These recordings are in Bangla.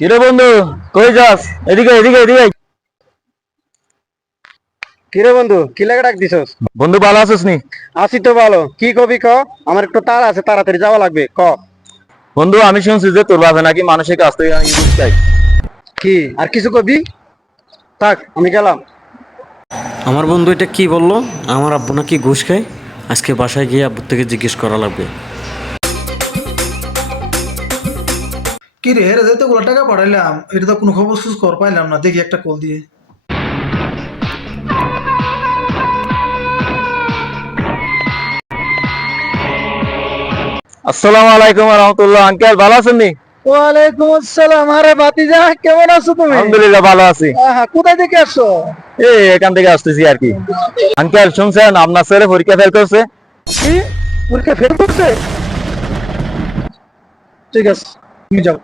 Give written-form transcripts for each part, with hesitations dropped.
কিরে বন্ধু, কই যাস? এদিকে এদিকে এদিকে। কিরে বন্ধু, কি লাগে ডাক দিছস? বন্ধু ভালো আছিস নি? আছি তো ভালো। কি কবি ক? আমার একটু তাড়া আছে, তাড়াতাড়ি যাওয়া লাগবে, ক। বন্ধু আমি শুনছি যে তোর বাবা নাকি মানুষের কাছ থেকে নাকি ঘুষ খায়। কি আর কিছু কবি? থাক, আমি গেলাম। আমার বন্ধু এটা কি বললো? আমার আব্বু নাকি ঘুষ খায়। আজকে বাসায় গিয়ে আব্বুর থেকে জিজ্ঞেস করা লাগবে। কি রে হেরে যেতে গুলো টাকা পাঠাইলাম, এটা তো কোনো খবর খোঁজ পাইলাম না। দেখি একটা কল দিয়ে। আসসালামু আলাইকুম ওয়া রাহমাতুল্লাহ। আঙ্কেল ভালো আছেন নি? ওয়ালাইকুম আসসালাম। আরে ভাতিজা, কেমন আছো তুমি? আলহামদুলিল্লাহ ভালো আছি। কোথায় থেকে আসছো? এই এখান থেকে আসতেছি আর কি। আঙ্কেল শুনছেন আপনার ছেলে পরীক্ষা ফেল করছে? কি? পরীক্ষা ফেল করছে? ঠিক আছে, তুমি যাও।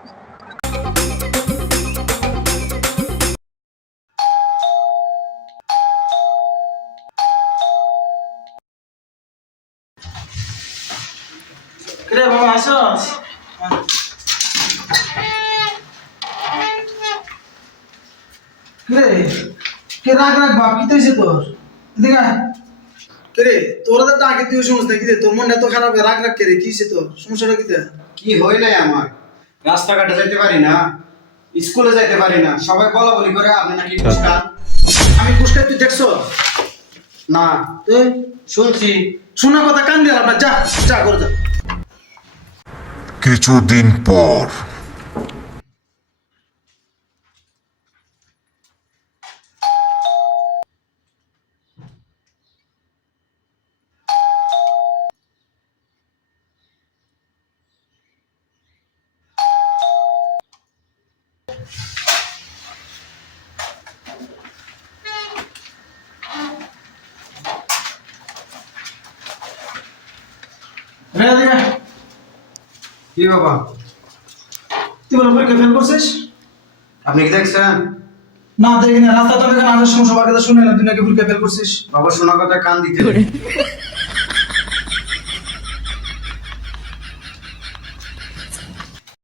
রে বাবা আসস? রে কে রাগ রাগ বাপ কি হইছে তোর? এদিকে আয়। কে রে তোরা তো ডাকে তুই সমস্যা কি রে? তোর মন এত খারাপ, রাগ রাগ কে রে? কি হইছে তোর? সমস্যাটা কি রে? কি হই নাই আমার, রাস্তাঘাটে যাইতে পারি না, স্কুলে যাইতে পারি না, সবাই বলা বলি করে আপনি নাকি ঘুষ খান। আমি কুষ্কায় তুই দেখছো? না, তুই শুনছি। শোনা কথা কান দিলাম না, যা যা করে যা। কিছুদিন পর রে এদিকে। কি বাবা, তুই বলে পরীক্ষা ফেল করছিস? আপনি কি দেখছেন? না দেখি না, রাস্তা তো এখানে আসার সময় সবার কথা শুনে এলাম তুই নাকি পরীক্ষা ফেল করছিস। বাবা শোনা কথা কান দিতে নেই।